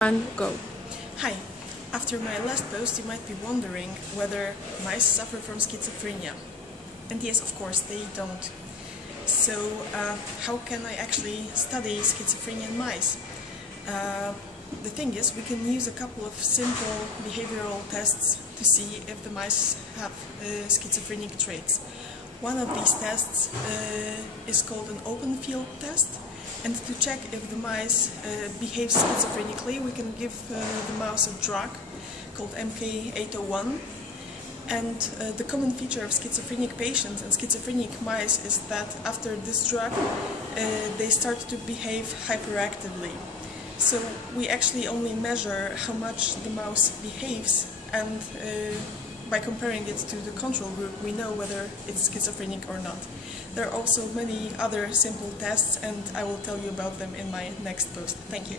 And go. Hi. After my last post, you might be wondering whether mice suffer from schizophrenia. And yes, of course, they don't. So, how can I actually study schizophrenia in mice? The thing is, we can use a couple of simple behavioral tests to see if the mice have schizophrenic traits. One of these tests is called an open field test. And to check if the mice behave schizophrenically, we can give the mouse a drug called MK801. And the common feature of schizophrenic patients and schizophrenic mice is that after this drug, they start to behave hyperactively. So we actually only measure how much the mouse behaves, and by comparing it to the control group, we know whether it's schizophrenic or not. There are also many other simple tests, and I will tell you about them in my next post. Thank you.